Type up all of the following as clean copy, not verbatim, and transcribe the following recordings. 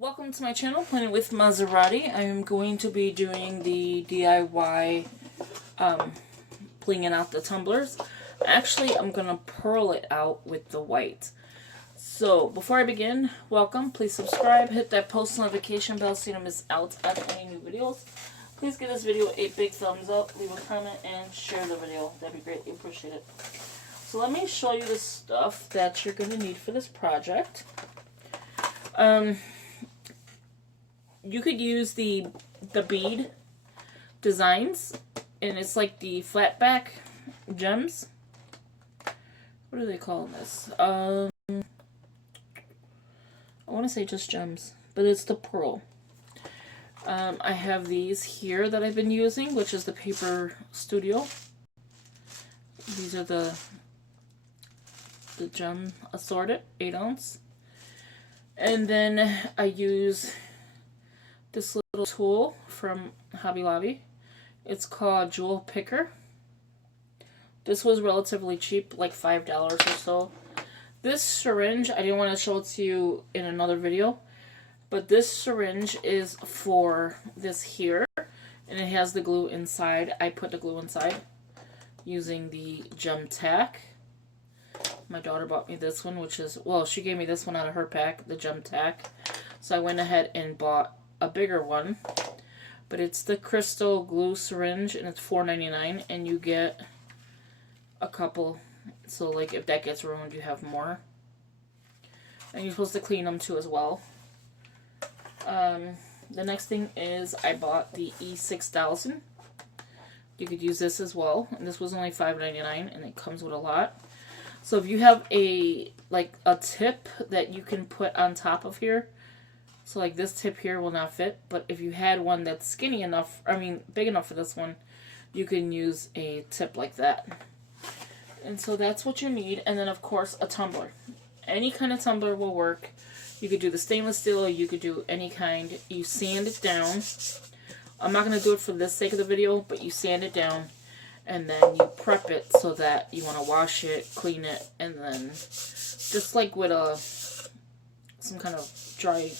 Welcome to my channel, Playing with Maserati. I am going to be doing the DIY blinging out the tumblers. Actually, I'm going to pearl it out with the white. So, before I begin, welcome. Please subscribe, hit that post notification bell so you don't miss out on any new videos. Please give this video a big thumbs up, leave a comment, and share the video. That'd be greatly appreciated. So let me show you the stuff that you're going to need for this project. You could use the bead designs, and it's like the flat back gems. What are they calling this? I want to say just gems, but it's the pearl. I have these here that I've been using, which is the Paper Studio. These are the gem assorted, 8 ounce. And then I use this little tool from Hobby Lobby. It's called Jewel Picker. This was relatively cheap, like $5 or so. This syringe, I didn't want to show it to you in another video, but this syringe is for this here, and it has the glue inside. I put the glue inside using the gem tack. My daughter bought me this one, which is, well, she gave me this one out of her pack, the gem tack. So I went ahead and bought a bigger one. But it's the crystal glue syringe, and it's $4.99, and you get a couple. So, like, if that gets ruined, you have more. And you're supposed to clean them, too, as well. The next thing is I bought the E6000. You could use this as well. And this was only $5.99, and it comes with a lot. So if you have a tip that you can put on top of here, so like this tip here will not fit, but if you had one that's skinny enough, big enough for this one, you can use a tip like that. And so that's what you need. And then of course a tumbler. Any kind of tumbler will work. You could do the stainless steel, or you could do any kind. You sand it down. I'm not going to do it for the sake of the video, but you sand it down. And then you prep it so that you want to wash it, clean it, and then just like with some kind of dry,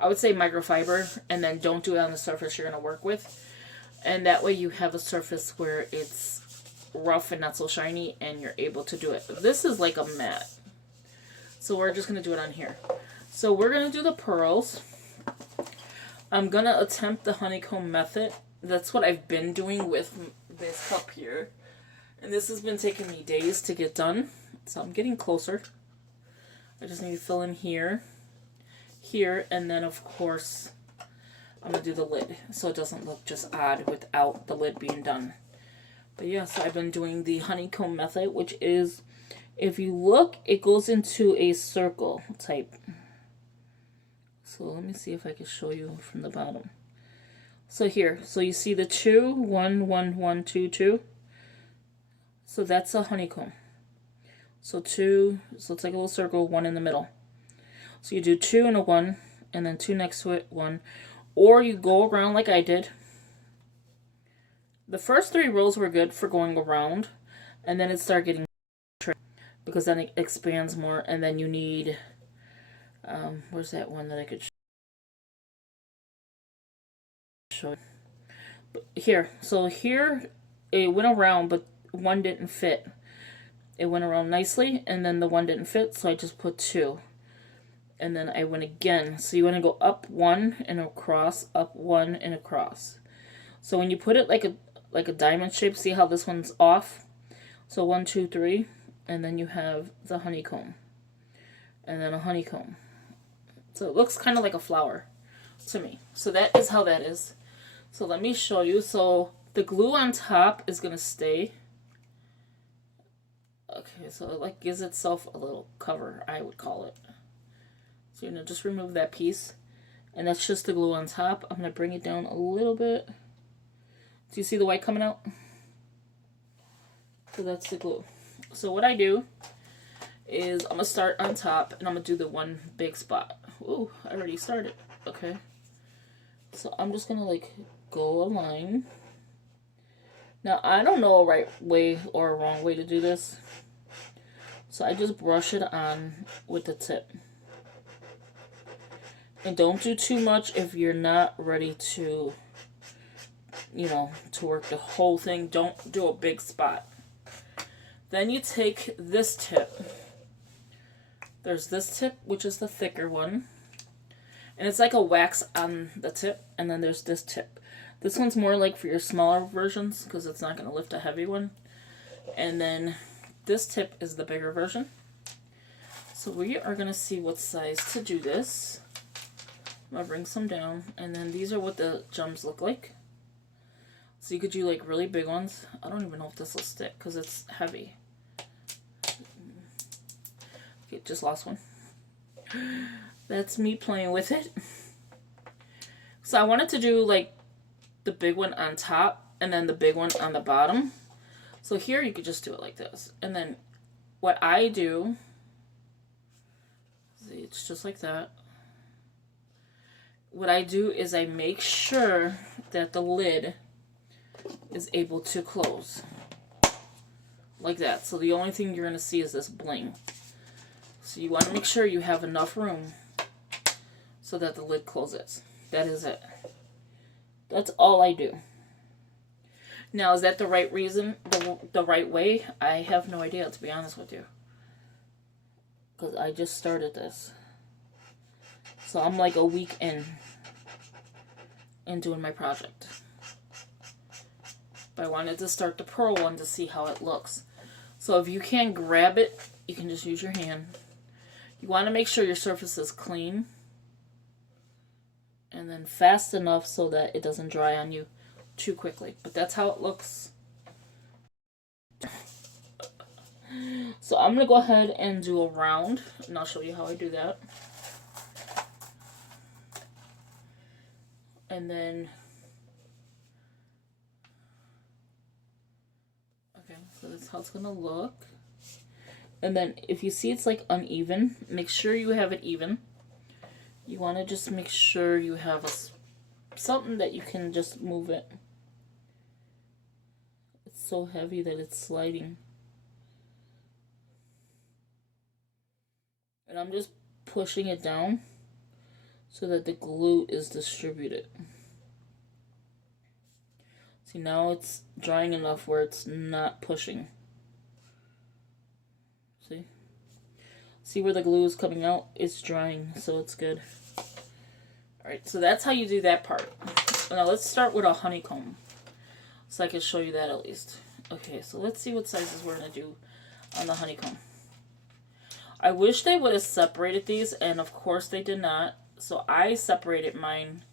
I would say microfiber, and then don't do it on the surface you're going to work with. And that way you have a surface where it's rough and not so shiny, and you're able to do it. This is like a mat. So we're just going to do it on here. So we're going to do the pearls. I'm going to attempt the honeycomb method. That's what I've been doing with this cup here, and this has been taking me days to get done, so I'm getting closer. I just need to fill in here, and then of course I'm gonna do the lid so it doesn't look just odd without the lid being done. But yeah, so I've been doing the honeycomb method, which is, if you look, it goes into a circle type. So let me see if I can show you from the bottom. So here, so you see the 2, 1, 1, 1, 2, 2. So that's a honeycomb. So 2, so it's like a little circle, 1 in the middle. So you do 2 and a 1, and then 2 next to it, 1. Or you go around like I did. The first 3 rows were good for going around, and then it started getting tricky, because then it expands more, and then you need, where's that one that I could show you? Here, so here it went around, but one didn't fit. It went around nicely, and then the one didn't fit, so I just put 2, and then I went again. So you want to go up 1 and across, up 1 and across. So when you put it like a diamond shape, see how this one's off? So 1, 2, 3, and then you have the honeycomb, and then a honeycomb. So it looks kind of like a flower to me. So that is how that is. So let me show you. So the glue on top is going to stay. Okay, so it like gives itself a little cover, I would call it. So just remove that piece. And that's just the glue on top. I'm going to bring it down a little bit. Do you see the white coming out? So that's the glue. So what I do is I'm going to start on top, and I'm going to do the one big spot. Ooh, I already started. Okay. So I'm just going to like go a line. Now, I don't know a right way or a wrong way to do this. So I just brush it on with the tip. And don't do too much if you're not ready to, you know, to work the whole thing. Don't do a big spot. Then you take this tip. There's this tip, which is the thicker one. And it's like a wax on the tip. And then there's this tip. This one's more like for your smaller versions because it's not going to lift a heavy one. And then this tip is the bigger version. So we are going to see what size to do this. I'm going to bring some down. And then these are what the gems look like. So you could do like really big ones. I don't even know if this will stick because it's heavy. Okay, just lost one. That's me playing with it. So I wanted to do like the big one on top and then the big one on the bottom. So here you could just do it like this. And then what I do, see, it's just like that. What I do is I make sure that the lid is able to close. Like that. So the only thing you're going to see is this bling. So you want to make sure you have enough room so that the lid closes. That is it. That's all I do. Now, is that the right reason, the right way? I have no idea, to be honest with you. Because I just started this. So I'm like a week in doing my project. But I wanted to start the pearl one to see how it looks. So if you can't grab it, you can just use your hand. You want to make sure your surface is clean. And then fast enough so that it doesn't dry on you too quickly. But that's how it looks. So I'm going to go ahead and do a round. And I'll show you how I do that. And then... okay, so that's how it's going to look. And then if you see it's like uneven, make sure you have it even. You want to just make sure you have something that you can just move it. It's so heavy that it's sliding. And I'm just pushing it down so that the glue is distributed. See, now it's drying enough where it's not pushing. See? See where the glue is coming out? It's drying, so it's good. Alright, so that's how you do that part. Now let's start with a honeycomb. So I can show you that at least. Okay, so let's see what sizes we're going to do on the honeycomb. I wish they would have separated these, and of course they did not. So I separated mine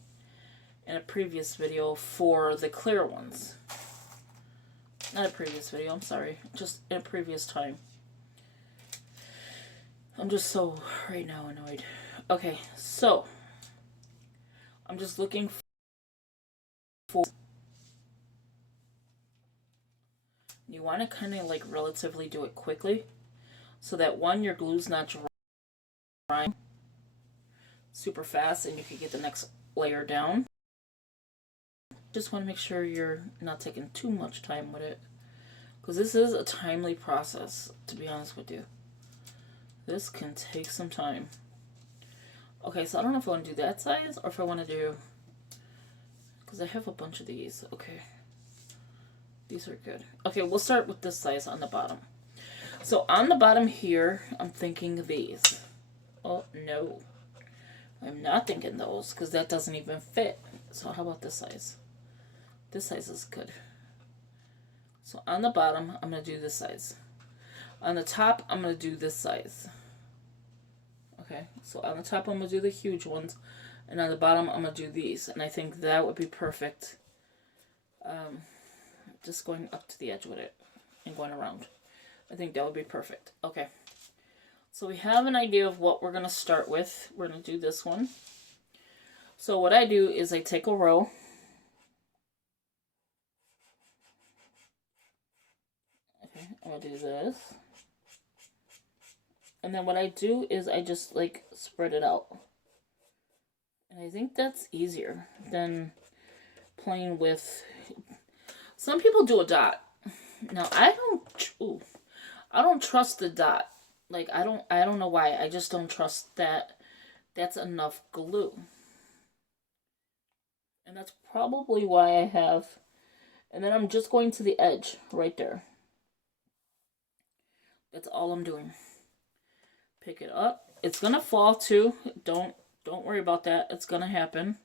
in a previous video for the clear ones. Not a previous video, I'm sorry. Just in a previous time. I'm just so, right now, annoyed. Okay, so, I'm just looking for, you want to kind of like relatively do it quickly, so that one, your glue's not drying super fast, and you can get the next layer down. Just want to make sure you're not taking too much time with it, because this is a timely process, to be honest with you. This can take some time. Okay, so I don't know if I want to do that size or if I want to do... because I have a bunch of these. Okay. These are good. Okay, we'll start with this size on the bottom. So on the bottom here, I'm thinking these. Oh, no. I'm not thinking those because that doesn't even fit. So how about this size? This size is good. So on the bottom, I'm going to do this size. On the top, I'm going to do this size. Okay, so on the top, I'm going to do the huge ones. And on the bottom, I'm going to do these. And I think that would be perfect. Just going up to the edge with it and going around. I think that would be perfect. Okay, so we have an idea of what we're going to start with. We're going to do this one. So what I do is I take a row. Okay, I'm going to do this. And then what I do is I just like spread it out. And I think that's easier than playing with... Some people do a dot. Now I don't trust the dot. Like I don't know why. I just don't trust that that's enough glue. And that's probably why I have, and then I'm just going to the edge right there. That's all I'm doing. Pick it up. It's gonna fall too. Don't worry about that. It's gonna happen.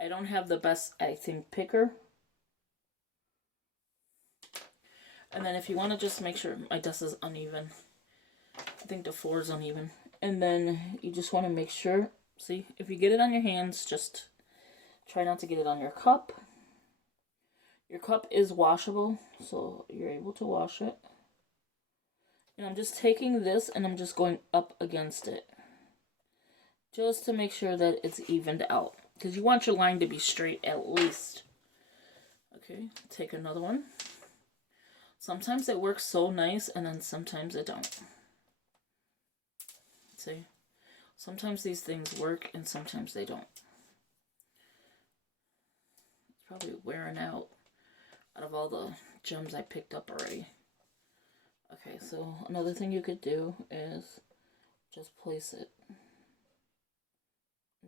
I don't have the best, I think, picker. And then if you want to just make sure my dust is uneven. I think the floor is uneven. And then you just want to make sure, see, if you get it on your hands, just try not to get it on your cup. Your cup is washable, so you're able to wash it. And I'm just taking this and I'm just going up against it. Just to make sure that it's evened out. Because you want your line to be straight at least. Okay, take another one. Sometimes it works so nice and then sometimes it don't. See? Sometimes these things work and sometimes they don't. It's probably wearing out of all the gems I picked up already. Okay, so another thing you could do is just place it.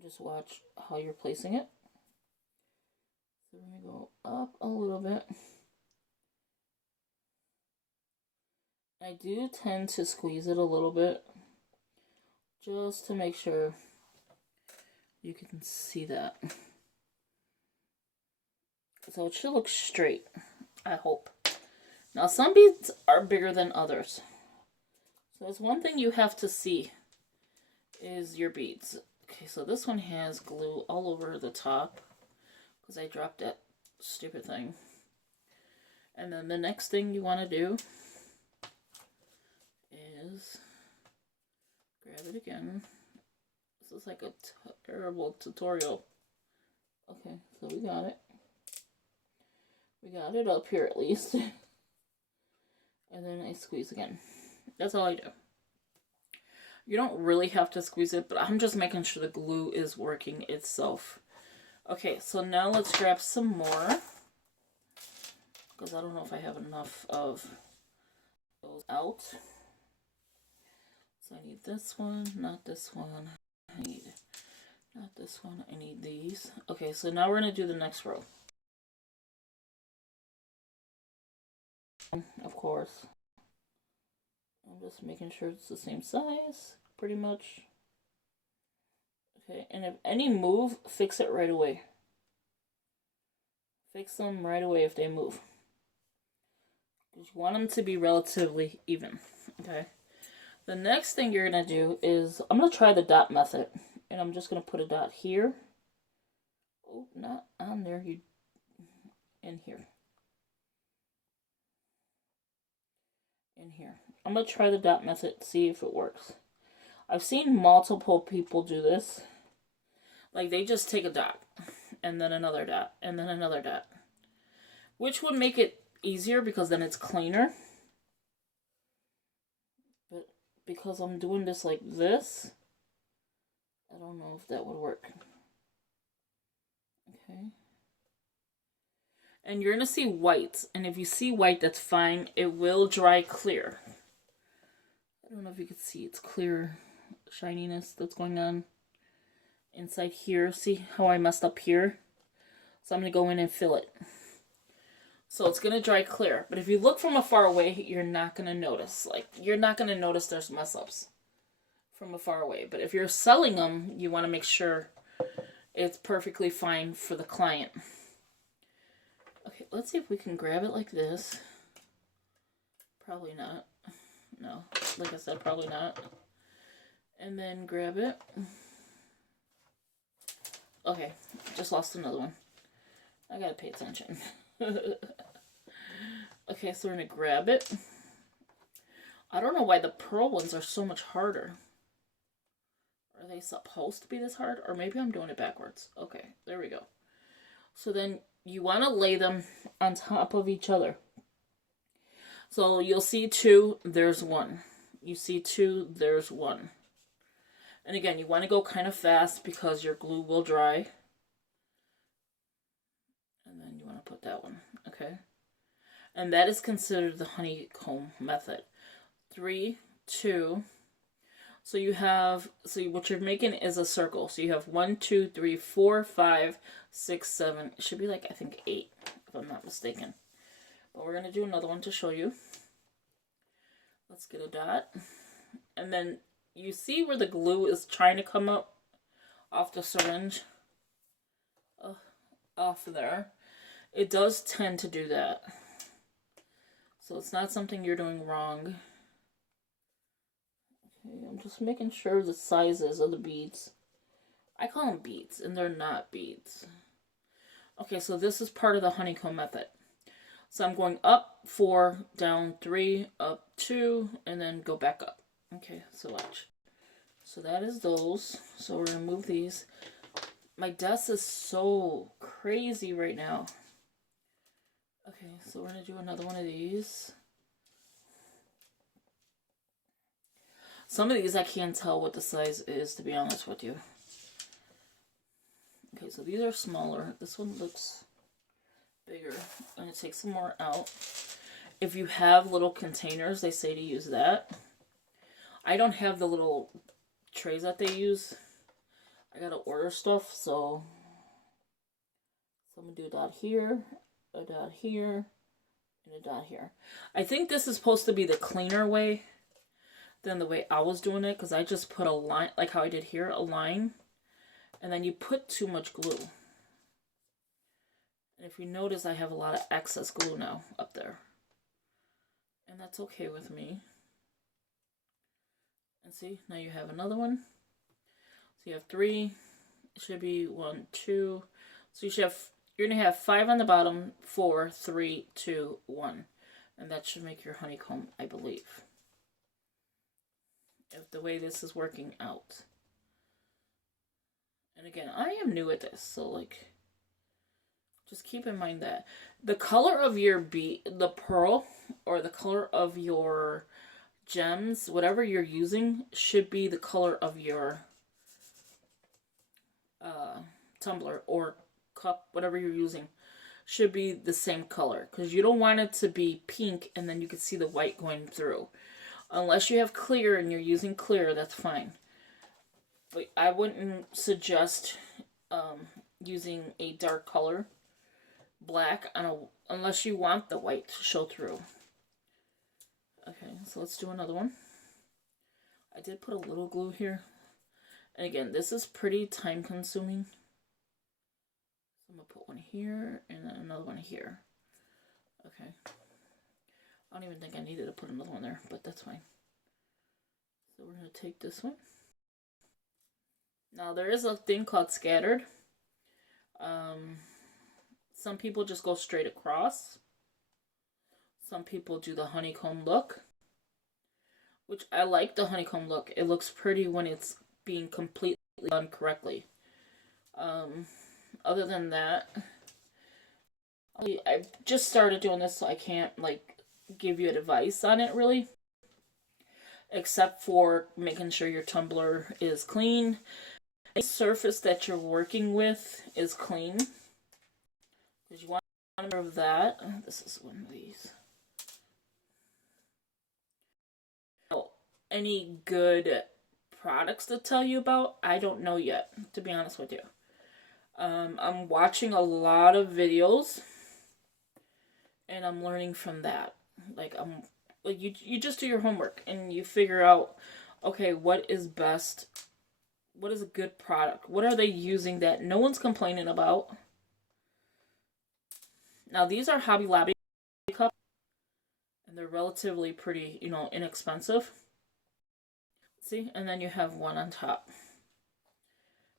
Just watch how you're placing it. So we're going to go up a little bit. I do tend to squeeze it a little bit just to make sure you can see that. So it should look straight, I hope. Now some beads are bigger than others. So it's one thing you have to see is your beads. Okay, so this one has glue all over the top because I dropped that stupid thing. And then the next thing you want to do is grab it again. This is like a terrible tutorial. Okay, so we got it. We got it up here at least. And then I squeeze again. That's all I do. You don't really have to squeeze it, but I'm just making sure the glue is working itself. Okay, so now let's grab some more. Because I don't know if I have enough of those out. So I need this one, not this one. I need not this one. I need these. Okay, so now we're going to do the next row. Of course. I'm just making sure it's the same size, pretty much. Okay, and if any move, fix it right away. Fix them right away if they move. Because you want them to be relatively even. Okay. The next thing you're going to do is, I'm going to try the dot method. And I'm just going to put a dot here. Oh, not on there. You in here. In here. I'm going to try the dot method, see if it works. I've seen multiple people do this. Like, they just take a dot, and then another dot, and then another dot. Which would make it easier, because then it's cleaner. But because I'm doing this like this, I don't know if that would work. Okay. And you're going to see white, and if you see white, that's fine. It will dry clear. I don't know if you can see, it's clear shininess that's going on inside here. See how I messed up here? So I'm going to go in and fill it. So it's going to dry clear. But if you look from afar away, you're not going to notice. Like, you're not going to notice there's mess ups from afar away. But if you're selling them, you want to make sure it's perfectly fine for the client. Okay, let's see if we can grab it like this. Probably not. No, like I said, probably not. And then grab it. Okay, just lost another one. I gotta pay attention. Okay, so we're gonna grab it. I don't know why the pearl ones are so much harder. Are they supposed to be this hard? Or maybe I'm doing it backwards. Okay, there we go. So then you want to lay them on top of each other. So you'll see two, there's one. You see two, there's one. And again, you want to go kind of fast because your glue will dry. And then you want to put that one, okay? And that is considered the honeycomb method. 3, 2. So you have, so what you're making is a circle. So you have 1, 2, 3, 4, 5, 6, 7. It should be like, I think 8, if I'm not mistaken. But we're going to do another one to show you. Let's get a dot. And then you see where the glue is trying to come up off the syringe? Off there. It does tend to do that. So it's not something you're doing wrong. Okay, I'm just making sure the sizes of the beads. I call them beads, and they're not beads. Okay, so this is part of the honeycomb method. So I'm going up 4, down 3, up 2, and then go back up. Okay, so watch. So that is those. So we're going to move these. My desk is so crazy right now. Okay, so we're going to do another one of these. Some of these I can't tell what the size is, to be honest with you. Okay, so these are smaller. This one looks bigger. I'm going to take some more out. If you have little containers, they say to use that. I don't have the little trays that they use. I gotta order stuff, so I'm gonna do a dot here, a dot here, and a dot here. I think this is supposed to be the cleaner way than the way I was doing it, because I just put a line, like how I did here, a line, and then you put too much glue. And if you notice, I have a lot of excess glue now up there. And that's okay with me. And see, now you have another one. So you have 3, it should be 1, 2. So you're gonna have 5 on the bottom, 4, 3, 2, 1. And that should make your honeycomb, I believe. If the way this is working out. And again, I am new at this, so like, just keep in mind that the color of your bead, the pearl, or the color of your gems, whatever you're using, should be the color of your tumbler or cup, whatever you're using, should be the same color, because you don't want it to be pink and then you can see the white going through. Unless you have clear and you're using clear, that's fine. But I wouldn't suggest using a dark color, black, unless you want the white to show through. Okay, so let's do another one. I did put a little glue here. And again, this is pretty time consuming. So I'm going to put one here and then another one here. Okay. I don't even think I needed to put another one there, but that's fine. So we're going to take this one. Now there is a thing called scattered. Some people just go straight across. Some people do the honeycomb look, which I like the honeycomb look. It looks pretty when it's being completely done correctly. Other than that, I just started doing this, so I can't like give you advice on it really, except for making sure your tumbler is clean. Any surface that you're working with is clean, because you want to remove that. This is one of these. Any good products to tell you about, I don't know yet, to be honest with you. I'm watching a lot of videos and I'm learning from that. You just do your homework and you figure out, okay, what is best, what is a good product, what are they using that no one's complaining about. Now these are Hobby Lobby cups and they're relatively pretty, inexpensive. See, and then you have one on top.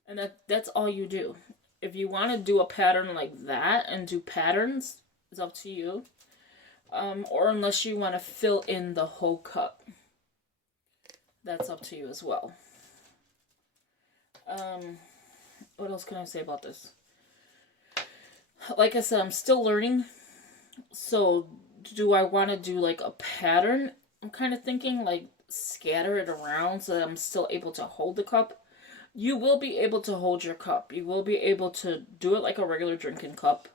And that's all you do. If you want to do a pattern like that and do patterns, it's up to you. Or unless you want to fill in the whole cup, that's up to you as well. What else can I say about this? Like I said, I'm still learning. So do I want to do like a pattern? I'm kind of thinking like scatter it around so that I'm still able to hold the cup. You will be able to hold your cup. You will be able to do it like a regular drinking cup.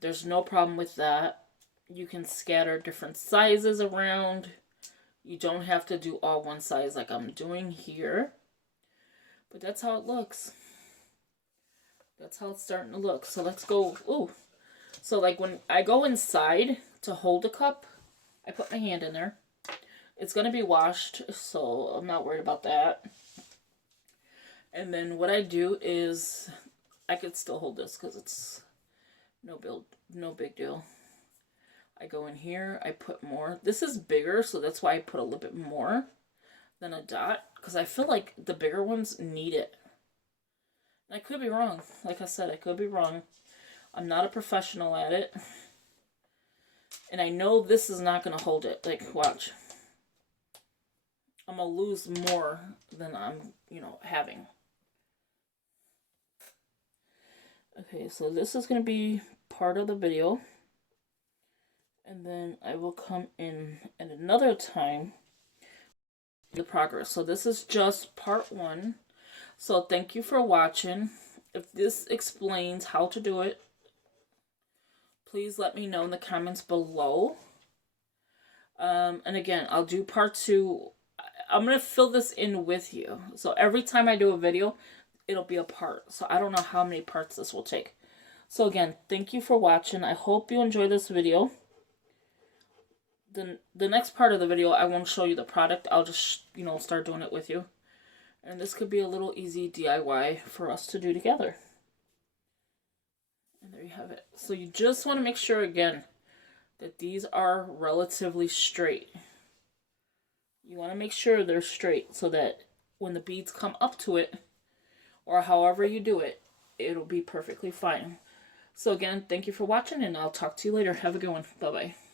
There's no problem with that. You can scatter different sizes around. You don't have to do all one size like I'm doing here. But that's how it looks. That's how it's starting to look. So let's go. Ooh. So like when I go inside to hold a cup, I put my hand in there. It's going to be washed, so I'm not worried about that. And then what I do is, I could still hold this because it's no big deal. I go in here, I put more. This is bigger, so that's why I put a little bit more than a dot, because I feel like the bigger ones need it. And I could be wrong. Like I said, I could be wrong. I'm not a professional at it. And I know this is not going to hold it. Like, watch. I'm going to lose more than I'm, having. Okay, so this is going to be part of the video. And then I will come in at another time the progress. So this is just part 1. So thank you for watching. If this explains how to do it, please let me know in the comments below. And again, I'll do part 2. I'm going to fill this in with you. So every time I do a video, it'll be a part. So I don't know how many parts this will take. So again, thank you for watching. I hope you enjoy this video. The next part of the video, I won't show you the product. I'll just, start doing it with you. And this could be a little easy DIY for us to do together. And there you have it. So you just want to make sure, again, that these are relatively straight. You want to make sure they're straight so that when the beads come up to it, or however you do it, it'll be perfectly fine. So again, thank you for watching, and I'll talk to you later. Have a good one. Bye-bye.